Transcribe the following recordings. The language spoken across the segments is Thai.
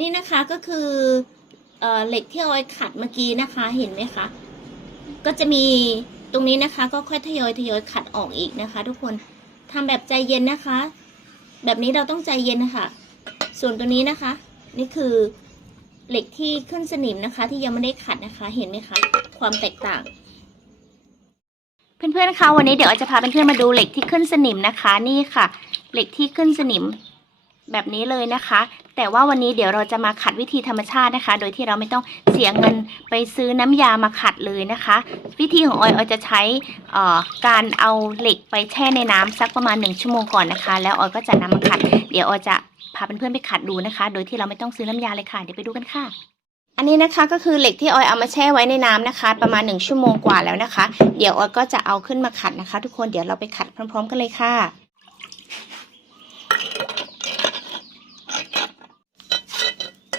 นี่นะคะก็คือเออเหล็กที่เอาไว้ขัดเมื่อกี้นะคะเห็นไหมคะ ก็จะมีตรงนี้นะคะก็ค่อยทยอยทยอยขัดออกอีกนะคะ ทุกคนทำแบบใจเย็นนะคะ แบบนี้เราต้องใจเย็นนะคะส่วนตัวนี้นะคะ นี่คือเหล็กที่ขึ้นสนิมนะคะ ที่ยังไม่ได้ขัดนะคะ เห็นไหมคะ ความแตกต่าง เพื่อนๆคะวันนี้เดี๋ยวอาจจะพาเพื่อนๆมาดูเหล็กที่ขึ้นสนิมนะคะ นี่ค่ะ เหล็กที่ขึ้นสนิม แบบนี้เลยนะคะ แต่ว่าวันนี้เดี๋ยวเราจะมาขัดวิธีธรรมชาตินะคะ โดยที่เราไม่ต้องเสียเงินไปซื้อน้ำยามาขัดเลยนะคะ วิธีของออยออยจะใช้การเอาเหล็กไปแช่ในน้ำสักประมาณ 1 ชั่วโมงก่อนนะคะ แล้วออยก็จะนำมาขัด เดี๋ยวออยจะพาเพื่อนๆไปขัดดูนะคะ โดยที่เราไม่ต้องซื้อน้ำยาเลยค่ะ เดี๋ยวไปดูกันค่ะอันนี้นะคะก็คือเหล็กที่ออยเอามาแช่ไว้ในน้ำนะคะ ประมาณ 1 ชั่วโมงกว่าแล้วนะคะ เดี๋ยวออยก็จะเอาขึ้นมาขัดนะคะ ทุกคนเดี๋ยวเราไปขัดพร้อม ๆ กันเลยค่ะ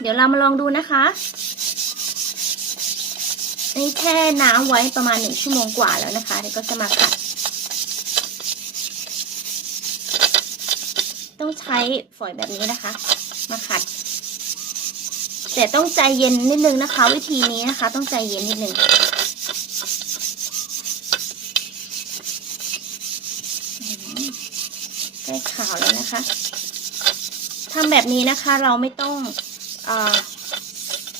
เดี๋ยวเรามาลองดูนะคะนี่แช่น้ำไว้ประมาณหนึ่งชั่วโมงกว่าแล้วนะคะเดี๋ยวก็จะมาขัด ต้องใช้ฝอยแบบนี้นะคะ มาขัด แต่ต้องใจเย็นนิดนึงนะคะ วิธีนี้นะคะ ต้องใจเย็นนิดนึงอืมใกล้ขาวแล้วนะคะทำแบบนี้นะคะเราไม่ต้อง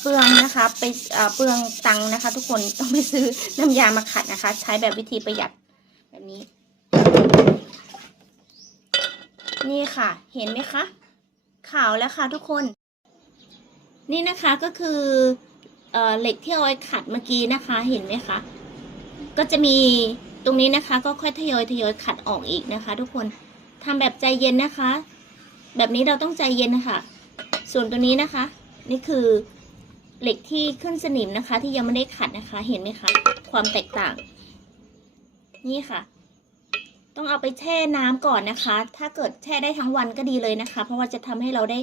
เปลืองนะคะไปเปลืองตังค์นะคะ ทุกคนต้องไปซื้อน้ำยามาขัดนะคะ ใช้แบบวิธีประหยัดแบบนี้ นี่ค่ะ เห็นไหมคะขาวแล้วค่ะทุกคน นี่นะคะก็คือเอ่อเหล็กที่เอาไว้ขัดเมื่อกี้นะคะ เห็นไหมคะก็จะมีตรงนี้นะคะ ก็ค่อยทยอยทยอยขัดออกอีกนะคะ ทุกคนทำแบบใจเย็นนะคะ แบบนี้เราต้องใจเย็นนะคะ ส่วนตัวนี้นะคะ นี่คือเหล็กที่ขึ้นสนิมนะคะ ที่ยังไม่ได้ขัดนะคะ เห็นไหมคะ ความแตกต่าง นี่ค่ะ ต้องเอาไปแช่น้ำก่อนนะคะ ถ้าเกิดแช่ได้ทั้งวันก็ดีเลยนะคะ เพราะว่าจะทำให้เราได้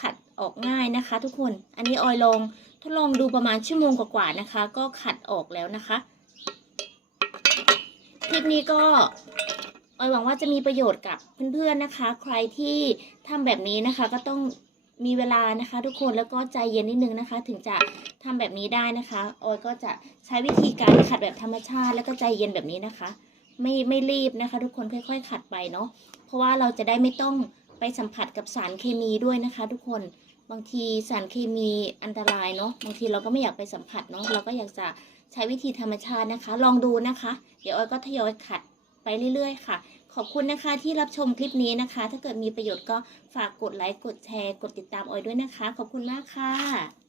ขัดออกง่ายนะคะ ทุกคน อันนี้ออยลองทดลองดูประมาณชั่วโมงกว่าๆนะคะ ก็ขัดออกแล้วนะคะคลิปนี้ก็ออยหวังว่าจะมีประโยชน์กับเพื่อนๆนะคะ ใครที่ทำแบบนี้นะคะก็ต้อง มีเวลานะคะทุกคนแล้วก็ใจเย็นนิดนึงนะคะ ถึงจะทำแบบนี้ได้นะคะออยก็จะใช้วิธีการขัดแบบธรรมชาติ แล้วก็ใจเย็นแบบนี้นะคะ ไม่ไม่รีบนะคะ ทุกคนค่อย ๆ ขัดไปเนาะเพราะว่าเราจะได้ไม่ต้องไปสัมผัสกับสารเคมีด้วยนะคะ ทุกคนบางทีสารเคมีอันตรายเนาะบางทีเราก็ไม่อยากไปสัมผัสเนาะเราก็อยากจะใช้วิธีธรรมชาตินะคะ ลองดูนะคะ เดี๋ยวออยก็ทยอยขัดไปเรื่อย ๆ ค่ะ ขอบคุณนะคะที่รับชมคลิปนี้นะคะ ถ้าเกิดมีประโยชน์ก็ฝากกดไลค์ กดแชร์ กดติดตามออยด้วยนะคะ ขอบคุณมากค่ะ